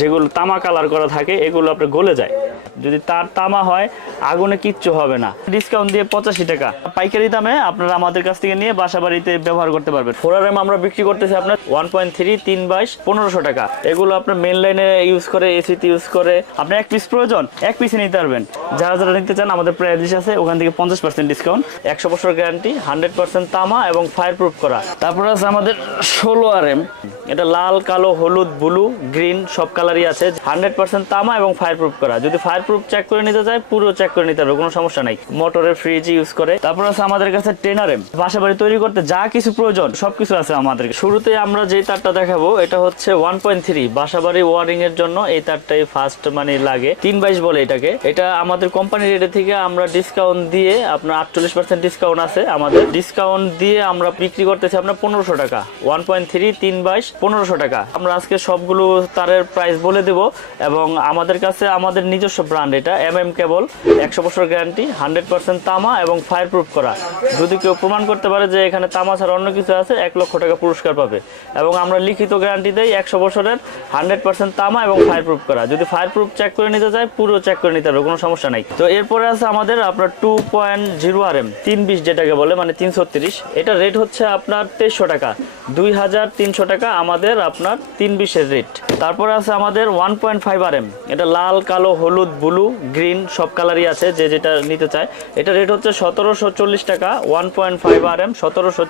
যেগুলো তামা কালার করা থাকে এগুলো আপনার গলে যায় যদি তার তামা হয় আগুনে কিচ্ছু হবে না ডিসকাউন্ট দিয়ে পঁচাশি টাকা পাইকারি দামে আপনারা আমাদের কাছ থেকে নিয়ে বাসা বাড়িতে ব্যবহার করতে পারবেন এম আমরা বিক্রি করতেছি আপনার ওয়ান পয়েন্ট থ্রি তিন বাইশ পনেরোশো টাকা এগুলো আপনার মেন লাইনে ইউজ করে এসিতে ইউজ করে আপনার এক পিস প্রয়োজন এক পিসে নিতে পারবেন যারা যারা নিতে চান আমাদের প্রায় লিস্ট আছে ওখান থেকে পঞ্চাশ পার্সেন্ট ডিসকাউন্ট একশো বছর গ্যারান্টি হান্ড্রেড পার্সেন্ট তামা এবং ফায়ার প্রুফ করা তারপরে আছে আমাদের ষোলো আর এম এটা লাল কালো হলুদ ব্লু গ্রিন সব কালার কালারই আছে হান্ড্রেড পার্সেন্ট তামা এবং ফায়ার প্রুফ করা যদি ফায়ার প্রুফ চেক করে নিতে চায় পুরো চেক করে নিতে হবে কোনো সমস্যা নাই মোটরের ফ্রিজ ইউজ করে তারপর আছে আমাদের কাছে টেনার এম বাড়ি তৈরি করতে যা কিছু প্রয়োজন সবকিছু আছে আমাদের শুরুতে আমরা যে তারটা দেখাবো এটা হচ্ছে ওয়ান পয়েন্ট থ্রি বাসা বাড়ি ওয়ারিং এর জন্য এই তারটাই ফার্স্ট মানে লাগে তিন বাইশ বলে এটাকে এটা আমাদের কোম্পানি রেটে থেকে আমরা ডিসকাউন্ট দিয়ে আপনার আটচল্লিশ পার্সেন্ট ডিসকাউন্ট আছে আমাদের ডিসকাউন্ট দিয়ে আমরা বিক্রি করতেছি আপনার পনেরোশো টাকা ওয়ান পয়েন্ট থ্রি তিন বাইশ পনেরোশো টাকা আমরা আজকে সবগুলো তারের প্রাইস প্রাইস বলে দেব এবং আমাদের কাছে আমাদের নিজস্ব ব্র্যান্ড এটা এম এম কেবল একশো বছর গ্যারান্টি হান্ড্রেড পার্সেন্ট তামা এবং ফায়ার প্রুফ করা যদি কেউ প্রমাণ করতে পারে যে এখানে তামা ছাড়া অন্য কিছু আছে এক লক্ষ টাকা পুরস্কার পাবে এবং আমরা লিখিত গ্যারান্টি দেই একশো বছরের হান্ড্রেড পার্সেন্ট তামা এবং ফায়ার প্রুফ করা যদি ফায়ার প্রুফ চেক করে নিতে চায় পুরো চেক করে নিতে পারবে কোনো সমস্যা নাই তো এরপরে আছে আমাদের আপনার two point zero R M তিন বিশ যেটাকে বলে মানে তিনশো তিরিশ এটা রেট হচ্ছে আপনার তেইশশো টাকা দুই হাজার তিনশো টাকা আমাদের আপনার তিন বিশের রেট তারপরে আছে আমাদের one point five R M এটা লাল কালো হলুদ ব্লু গ্রিন সব কালারই আছে যে যেটা নিতে চায় এটা রেট হচ্ছে সতেরোশো টাকা one point five R M সতেরোশো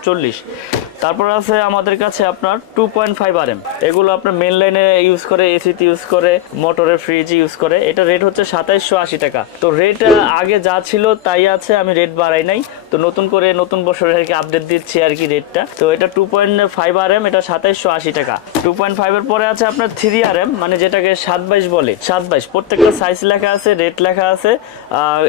তারপর আছে আমাদের কাছে আপনার two point five R M এগুলো আপনার মেন লাইনে ইউজ করে এসিতে ইউজ করে মোটরের ফ্রিজ ইউজ করে এটা রেট হচ্ছে সাতাইশশো আশি টাকা তো রেট আগে যা ছিল তাই আছে আমি রেট বাড়াই নাই তো নতুন করে নতুন বছরে আর কি আপডেট দিচ্ছি আর কি রেটটা তো এটা two point five R M এটা সাতাইশশো আশি টাকা টু পয়েন্ট ফাইভের পরে আছে আপনার থ্রি আর এম মানে যেটাকে সাত বাইশ বলে সাত বাইশ প্রত্যেকটা সাইজ লেখা আছে রেট লেখা আছে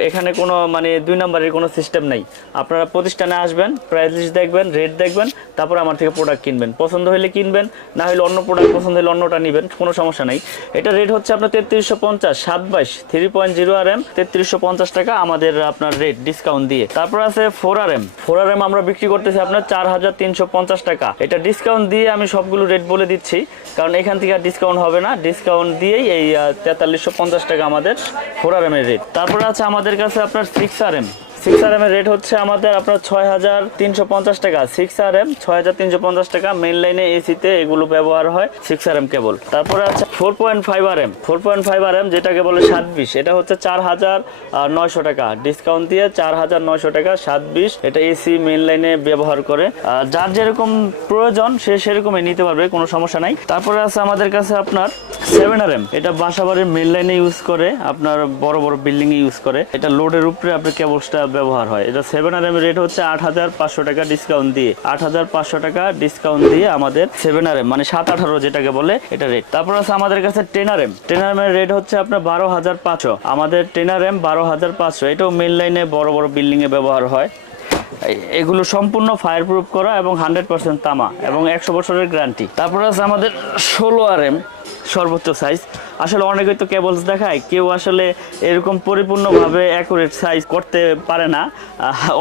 এখানে কোনো মানে দুই নম্বরের কোনো সিস্টেম নেই আপনারা প্রতিষ্ঠানে আসবেন প্রাইস লিস্ট দেখবেন রেট দেখবেন তারপর আমার থেকে প্রোডাক্ট কিনবেন পছন্দ হলে কিনবেন না হলে অন্য প্রোডাক্ট পছন্দ হলে অন্যটা নেবেন কোনো সমস্যা নেই এটা রেট হচ্ছে আপনার তেত্রিশশো পঞ্চাশ সাত বাইশ three point zero R M তেত্রিশশো পঞ্চাশ টাকা আমাদের আপনার রেট ডিসকাউন্ট দিয়ে তারপর আছে four R M four R M আমরা বিক্রি করতেছি আপনার চার হাজার তিনশো পঞ্চাশ টাকা এটা ডিসকাউন্ট দিয়ে আমি সবগুলো রেট বলে দিচ্ছি কারণ এখান থেকে আর ডিসকাউন্ট হবে না ডিসকাউন্ট দিয়েই এই তেতাল্লিশশো পঞ্চাশ টাকা আমাদের ফোর আর এমের রেট তারপরে আছে আমাদের কাছে আপনার six R M six R M এর রেট হচ্ছে আমাদের আপনার ছয় হাজার তিনশো পঞ্চাশ টাকা সিক্স আর এম ছয় হাজার তিনশো পঞ্চাশ টাকা মেন লাইনে এসিতে এগুলো ব্যবহার হয় সিক্স আর এম কেবল তারপরে আছে four point five R M four point five R M যেটাকে বলে সাত বিশ এটা হচ্ছে চার হাজার নয়শো টাকা ডিসকাউন্ট দিয়ে চার হাজার নয়শো টাকা সাত বিশ এটা এসি মেন লাইনে ব্যবহার করে যার যেরকম প্রয়োজন সে সেরকমই নিতে পারবে কোনো সমস্যা নাই তারপরে আছে আমাদের কাছে আপনার সেভেন আর এম এটা বাসাবাড়ির মেন লাইনে ইউজ করে আপনার বড় বড় বিল্ডিং ইউজ করে এটা লোডের উপরে আপনি কেবলসটা ব্যবহার হয় এটা সেভেন আর এম রেট হচ্ছে আট হাজার পাঁচশো টাকা ডিসকাউন্ট দিয়ে আট হাজার পাঁচশো টাকা ডিসকাউন্ট দিয়ে আমাদের সেভেন আর এম মানে সাত আঠারো যেটাকে বলে এটা রেট তারপর আছে আমাদের কাছে ten R M ten R এর রেট হচ্ছে আপনার বারো হাজার পাঁচশো আমাদের টেন আর এম বারো হাজার পাঁচশো এটাও মেন লাইনে বড় বড় বিল্ডিংয়ে ব্যবহার হয় এগুলো সম্পূর্ণ ফায়ার প্রুফ করা এবং হান্ড্রেড পার্সেন্ট তামা এবং একশো বছরের গ্যারান্টি তারপর আছে আমাদের ষোলো আর এম সর্বোচ্চ সাইজ আসলে অনেকে তো কেবলস দেখায় কেউ আসলে এরকম পরিপূর্ণভাবে অ্যাকুরেট সাইজ করতে পারে না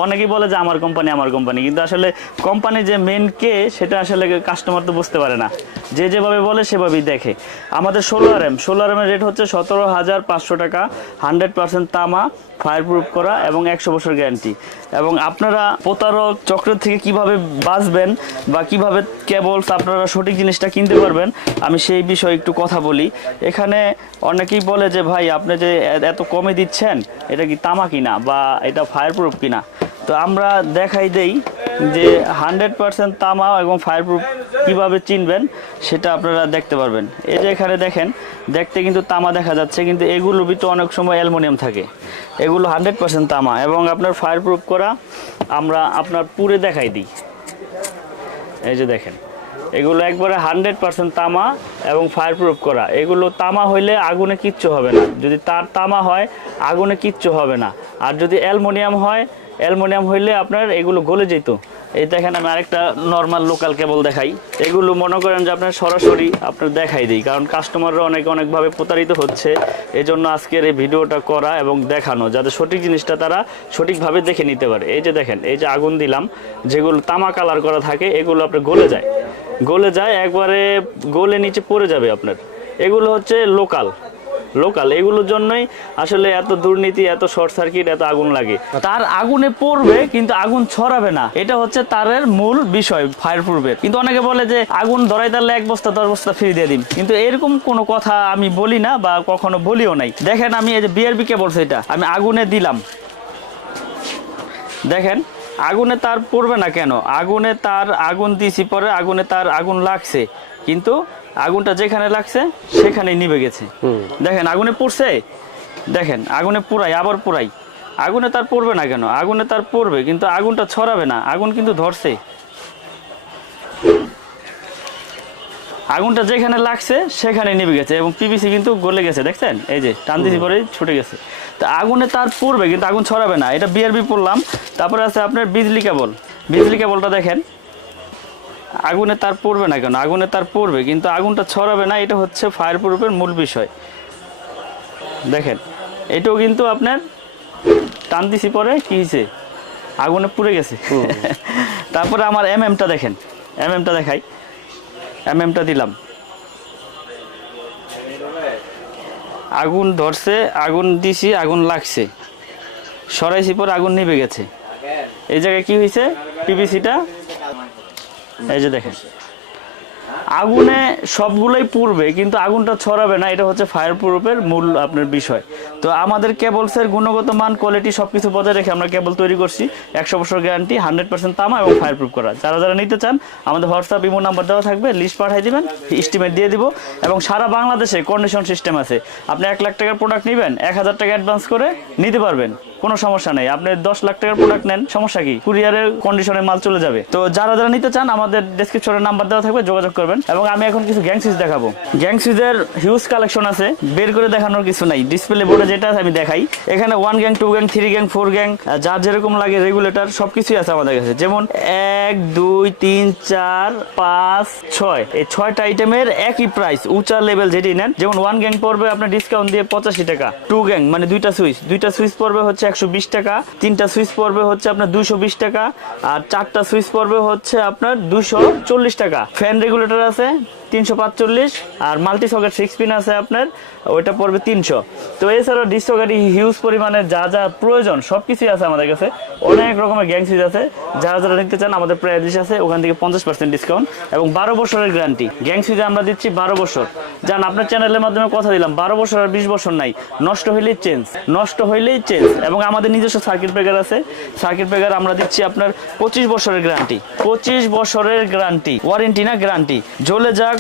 অনেকেই বলে যে আমার কোম্পানি আমার কোম্পানি কিন্তু আসলে কোম্পানি যে মেন কে সেটা আসলে কাস্টমার তো বুঝতে পারে না যে যেভাবে বলে সেভাবেই দেখে আমাদের ষোলো আর এম ষোলো আর এমের রেট হচ্ছে সতেরো হাজার পাঁচশো টাকা হান্ড্রেড পার্সেন্ট তামা ফায়ারপ্রুফ করা এবং একশো বছর গ্যারান্টি এবং আপনারা প্রতারক চক্র থেকে কিভাবে বাঁচবেন বা কিভাবে কেবল আপনারা সঠিক জিনিসটা কিনতে পারবেন আমি সেই বিষয়ে একটু কথা বলি এখানে অনেকেই বলে যে ভাই আপনি যে এত কমে দিচ্ছেন এটা কি তামা কিনা বা এটা ফায়ারপ্রুফ কিনা তো আমরা দেখাই দেই যে হান্ড্রেড পারসেন্ট তামা এবং ফায়ারপ্রুফ কীভাবে চিনবেন সেটা আপনারা দেখতে পারবেন এই যে এখানে দেখেন দেখতে কিন্তু তামা দেখা যাচ্ছে কিন্তু এগুলো ভিতরে অনেক সময় অ্যালমোনিয়াম থাকে এগুলো হান্ড্রেড পারসেন্ট তামা এবং আপনার ফায়ারপ্রুফ করা আমরা আপনার পুরে দেখাই দিই এই যে দেখেন এগুলো একবারে হান্ড্রেড পারসেন্ট তামা এবং ফায়ারপ্রুফ করা এগুলো তামা হইলে আগুনে কিচ্ছু হবে না যদি তার তামা হয় আগুনে কিচ্ছু হবে না আর যদি অ্যালমোনিয়াম হয় অ্যালমোনিয়াম হইলে আপনার এগুলো গলে যেত এই দেখেন আমি আরেকটা নর্মাল লোকাল কেবল দেখাই এগুলো মনে করেন যে আপনার সরাসরি আপনার দেখাই দিই কারণ কাস্টমাররা অনেক অনেকভাবে প্রতারিত হচ্ছে এই জন্য আজকের এই ভিডিওটা করা এবং দেখানো যাতে সঠিক জিনিসটা তারা সঠিকভাবে দেখে নিতে পারে এই যে দেখেন এই যে আগুন দিলাম যেগুলো তামা কালার করা থাকে এগুলো আপনার গলে যায় গলে যায় একবারে গলে নিচে পড়ে যাবে আপনার এগুলো হচ্ছে লোকাল লোকাল এগুলোর জন্যই আসলে এত দুর্নীতি এত শর্ট সার্কিট এত আগুন লাগে তার আগুনে পড়বে কিন্তু আগুন ছড়াবে না এটা হচ্ছে তারের মূল বিষয় ফায়ার প্রুফের কিন্তু অনেকে বলে যে আগুন ধরাই তাহলে এক বস্তা দশ বস্তা ফিরিয়ে দিয়ে দিন কিন্তু এরকম কোনো কথা আমি বলি না বা কখনো বলিও নাই দেখেন আমি এই যে বিআরবি বলছে এটা আমি আগুনে দিলাম দেখেন আগুনে তার পড়বে না কেন আগুনে তার আগুন দিছি পরে আগুনে তার আগুন লাগছে কিন্তু আগুনটা যেখানে লাগছে সেখানে নিবে গেছে দেখেন আগুনে পড়ছে দেখেন আগুনে পুরাই আবার পুরাই আগুনে তার পড়বে না কেন আগুনে তার পড়বে কিন্তু আগুনটা ছড়াবে না আগুন কিন্তু ধরছে আগুনটা যেখানে লাগছে সেখানে নিবে গেছে এবং পিবিসি কিন্তু গলে গেছে দেখছেন এই যে টান দিছি পরে ছুটে গেছে তা আগুনে তার পড়বে কিন্তু আগুন ছড়াবে না এটা বিআরবি পড়লাম তারপরে আছে আপনার বিজলি কেবল বিজলি কেবলটা দেখেন আগুনে তার পড়বে না কেন আগুনে তার পড়বে কিন্তু আগুনটা ছড়াবে না এটা হচ্ছে ফায়ার প্রুফের মূল বিষয় দেখেন এটাও কিন্তু আপনার টান দিছি পরে কী হয়েছে আগুনে পুড়ে গেছে তারপরে আমার এম এমটা দেখেন এম এমটা দেখাই এম এমটা দিলাম আগুন ধরছে আগুন দিছি আগুন লাগছে সরাইছি পর আগুন নিভে গেছে এই জায়গায় কি হয়েছে পিপিসিটা এই যে দেখেন আগুনে সবগুলোই পুড়বে কিন্তু আগুনটা ছড়াবে না এটা হচ্ছে ফায়ার প্রুফের মূল আপনার বিষয় তো আমাদের কেবলসের গুণগত মান কোয়ালিটি সব কিছু বজায় রেখে আমরা কেবল তৈরি করছি একশো বছর গ্যারান্টি হান্ড্রেড পার্সেন্ট তামা এবং ফায়ার প্রুফ করা যারা যারা নিতে চান আমাদের হোয়াটসঅ্যাপ ইমো নাম্বার দেওয়া থাকবে লিস্ট পাঠিয়ে দেবেন ইস্টিমেট দিয়ে দিব এবং সারা বাংলাদেশে কন্ডিশন সিস্টেম আছে আপনি এক লাখ টাকার প্রোডাক্ট নেবেন এক হাজার টাকা অ্যাডভান্স করে নিতে পারবেন কোনো সমস্যা নেই আপনি দশ লাখ টাকার প্রোডাক্ট নেন সমস্যা কি কুরিয়ারের কন্ডিশনে মাল চলে যাবে তো যারা যারা নিতে চান আমাদের ডিসক্রিপশনের নাম্বার দেওয়া থাকবে যোগাযোগ করবেন এবং আমি এখন কিছু গ্যাং সুইচ দেখাবো গ্যাং সুইচের হিউজ কালেকশন আছে বের করে দেখানোর কিছু নাই ডিসপ্লে বোর্ডে যেটা আছে আমি দেখাই এখানে one gang two gang three gang four gang যার যেরকম লাগে রেগুলেটর কিছুই আছে আমাদের কাছে যেমন এক দুই তিন চার পাঁচ ছয় এই ছয়টা আইটেমের একই প্রাইস উঁচা লেভেল যেটি নেন যেমন ওয়ান গ্যাং পড়বে আপনার ডিসকাউন্ট দিয়ে পঁচাশি টাকা টু গ্যাং মানে দুইটা সুইচ দুইটা সুইচ পড়বে হচ্ছে একশো বিশ টাকা তিনটা সুইচ পড়বে হচ্ছে আপনার দুশো বিশ টাকা আর চারটা সুইচ পড়বে হচ্ছে আপনার দুশো চল্লিশ টাকা ফ্যান রেগুলেটর আছে তিনশো পাঁচচল্লিশ আর মাল্টি সকেট সিক্স পিন আছে আপনার ওইটা পড়বে তিনশো তো এছাড়াও ডিসকারি হিউজ পরিমাণে যা যা প্রয়োজন সব কিছুই আছে আমাদের কাছে অনেক রকমের গ্যাং সুইচ আছে যারা যারা নিতে চান আমাদের প্রায় আছে ওখান থেকে পঞ্চাশ পার্সেন্ট ডিসকাউন্ট এবং বারো বছরের গ্যারান্টি গ্যাং সুইচে আমরা দিচ্ছি বারো বছর যান আপনার চ্যানেলের মাধ্যমে কথা দিলাম বারো বছর আর বিশ বছর নাই নষ্ট হইলেই চেঞ্জ নষ্ট হইলেই চেঞ্জ এবং আমাদের নিজস্ব সার্কিট ব্রেকার আছে সার্কিট ব্রেকার আমরা দিচ্ছি আপনার পঁচিশ বছরের গ্যারান্টি পঁচিশ বছরের গ্যারান্টি ওয়ারেন্টি না গ্যারান্টি জ্বলে যাক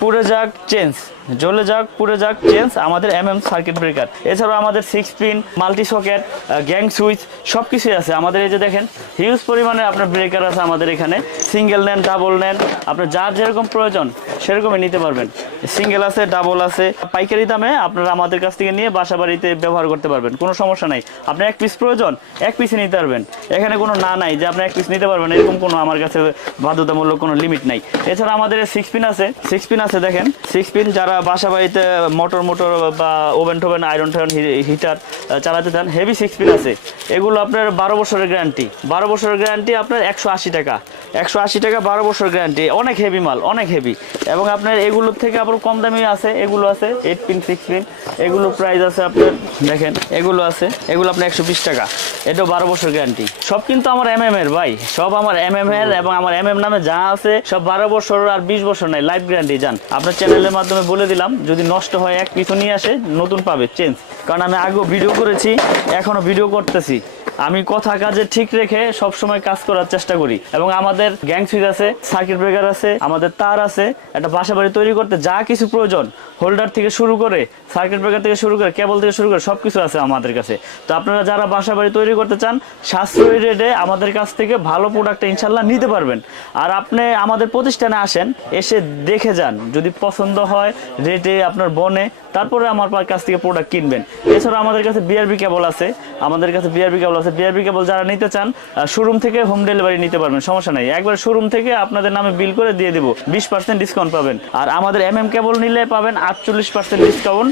পুরে যাক চেঞ্জ জ্বলে যাক পুরে যাক চেঞ্জ আমাদের এম এম সার্কিট ব্রেকার এছাড়াও আমাদের six pin multi socket gang switch সব কিছুই আছে আমাদের এই যে দেখেন হিউজ পরিমাণে আপনার ব্রেকার আছে আমাদের এখানে সিঙ্গেল নেন ডাবল নেন আপনার যার যেরকম প্রয়োজন সেরকমই নিতে পারবেন সিঙ্গেল আছে ডাবল আছে পাইকারি দামে আপনারা আমাদের কাছ থেকে নিয়ে বাসা বাড়িতে ব্যবহার করতে পারবেন কোনো সমস্যা নাই আপনার এক পিস প্রয়োজন এক পিসে নিতে পারবেন এখানে কোনো না নাই যে আপনি এক পিস নিতে পারবেন এরকম কোনো আমার কাছে বাধ্যতামূলক কোনো লিমিট নাই এছাড়া আমাদের সিক্স পিন আছে সিক্স পিন আছে দেখেন সিক্স পিন যারা বাসা বাড়িতে মোটর মোটর বা ওভেন টোভেন আয়রন টায়রন হিটার চালাতে চান হেভি সিক্স পিন আছে এগুলো আপনার বারো বছরের গ্যারান্টি বারো বছরের গ্যারান্টি আপনার একশো আশি টাকা একশো আশি টাকা বারো বছর গ্যারান্টি অনেক হেভি মাল অনেক হেভি এবং আপনার এগুলোর থেকে আবার কম দামি আছে এগুলো আছে এইট পিন সিক্স পিন এগুলোর প্রাইস আছে আপনার দেখেন এগুলো আছে এগুলো আপনার একশো বিশ টাকা এটা বারো বছর গ্যারান্টি সব কিন্তু আমার এম এর ভাই সব আমার এম এর এবং আমার এম এম নামে যা আছে সব বারো বছর আর বিশ বছর নাই লাইফ গ্যারান্টি যান আপনার চ্যানেলের মাধ্যমে বলে দিলাম যদি নষ্ট হয় এক পিছু নিয়ে আসে নতুন পাবে চেঞ্জ কারণ আমি আগেও ভিডিও করেছি এখনও ভিডিও করতেছি আমি কথা কাজে ঠিক রেখে সব সময় কাজ করার চেষ্টা করি এবং আমাদের গ্যাং সুইচ আছে সার্কিট ব্রেকার আছে আমাদের তার আছে একটা বাসা বাড়ি তৈরি করতে যা কিছু প্রয়োজন হোল্ডার থেকে শুরু করে সার্কিট ব্রেকার থেকে শুরু করে কেবল থেকে শুরু করে সব কিছু আছে আমাদের কাছে তো আপনারা যারা বাসা বাড়ি তৈরি করতে চান সাশ্রয়ী রেটে আমাদের কাছ থেকে ভালো প্রোডাক্ট ইনশাল্লাহ নিতে পারবেন আর আপনি আমাদের প্রতিষ্ঠানে আসেন এসে দেখে যান যদি পছন্দ হয় রেটে আপনার বনে তারপরে আমার কাছ থেকে প্রোডাক্ট কিনবেন এছাড়া আমাদের কাছে বিআরবি কেবল আছে আমাদের কাছে বিআরবি কেবল আছে আছে বিআরবি কেবল যারা নিতে চান শোরুম থেকে হোম ডেলিভারি নিতে পারবেন সমস্যা নাই একবার শোরুম থেকে আপনাদের নামে বিল করে দিয়ে দেবো বিশ পার্সেন্ট ডিসকাউন্ট পাবেন আর আমাদের এম এম কেবল নিলে পাবেন আটচল্লিশ পার্সেন্ট ডিসকাউন্ট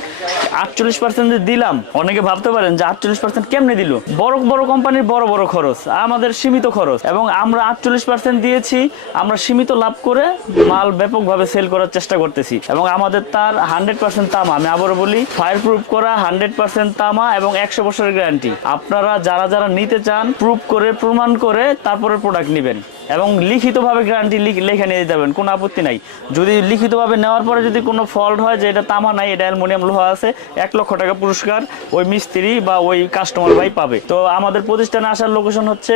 আটচল্লিশ পার্সেন্ট দিলাম অনেকে ভাবতে পারেন যে আটচল্লিশ পার্সেন্ট কেমনে দিল বড় বড় কোম্পানির বড় বড় খরচ আমাদের সীমিত খরচ এবং আমরা আটচল্লিশ পার্সেন্ট দিয়েছি আমরা সীমিত লাভ করে মাল ব্যাপকভাবে সেল করার চেষ্টা করতেছি এবং আমাদের তার হান্ড্রেড পার্সেন্ট তামা আমি আবারও বলি ফায়ার প্রুফ করা হান্ড্রেড পার্সেন্ট তামা এবং একশো বছরের গ্যারান্টি আপনারা যারা যারা নিতে চান প্রুফ করে প্রমাণ করে তারপরে প্রোডাক্ট নেবেন এবং লিখিতভাবে গ্যারান্টি লিখে নিয়ে যেতে পারবেন কোনো আপত্তি নাই যদি লিখিতভাবে নেওয়ার পরে যদি কোনো ফল্ট হয় যে এটা তামা নাই এটা অ্যালমোনিয়াম লোহা আছে এক লক্ষ টাকা পুরস্কার ওই মিস্ত্রি বা ওই কাস্টমার ভাই পাবে তো আমাদের প্রতিষ্ঠানে আসার লোকেশন হচ্ছে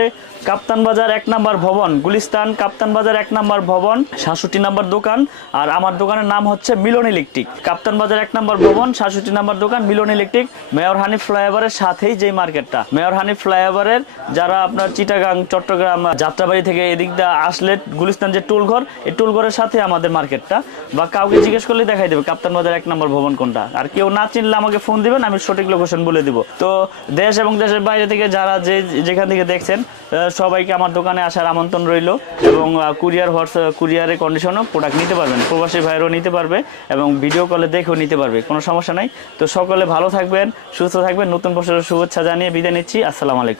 কাপ্তান বাজার এক নাম্বার ভবন গুলিস্তান কাপ্তান বাজার এক নাম্বার ভবন সাতষট্টি নাম্বার দোকান আর আমার দোকানের নাম হচ্ছে মিলন ইলেকট্রিক কাপ্তান বাজার এক নাম্বার ভবন সাতষট্টি নাম্বার দোকান মিলন ইলেকট্রিক মেয়র হানি ফ্লাইওভারের সাথেই যেই মার্কেটটা মেয়র হানি ফ্লাইওভারের যারা আপনার চিটাগাং চট্টগ্রাম যাত্রাবাড়ি থেকে এদিক দিয়ে আসলে গুলিস্তান যে টুল ঘর এই টুল ঘরের সাথে আমাদের মার্কেটটা বা কাউকে জিজ্ঞেস করলে দেখাই দেবে কাপ্তান বাজার এক নম্বর ভবন কোনটা আর কেউ না চিনলে আমাকে ফোন দিবেন আমি সঠিক লোকেশন বলে দিব তো দেশ এবং দেশের বাইরে থেকে যারা যে যেখান থেকে দেখছেন সবাইকে আমার দোকানে আসার আমন্ত্রণ রইল এবং কুরিয়ার হর্স কুরিয়ারের কন্ডিশনও প্রোডাক্ট নিতে পারবেন প্রবাসী ভাইয়েরও নিতে পারবে এবং ভিডিও কলে দেখেও নিতে পারবে কোনো সমস্যা নাই তো সকলে ভালো থাকবেন সুস্থ থাকবেন নতুন বছরের শুভেচ্ছা জানিয়ে বিদায় নিচ্ছি আসসালামু আলাইকুম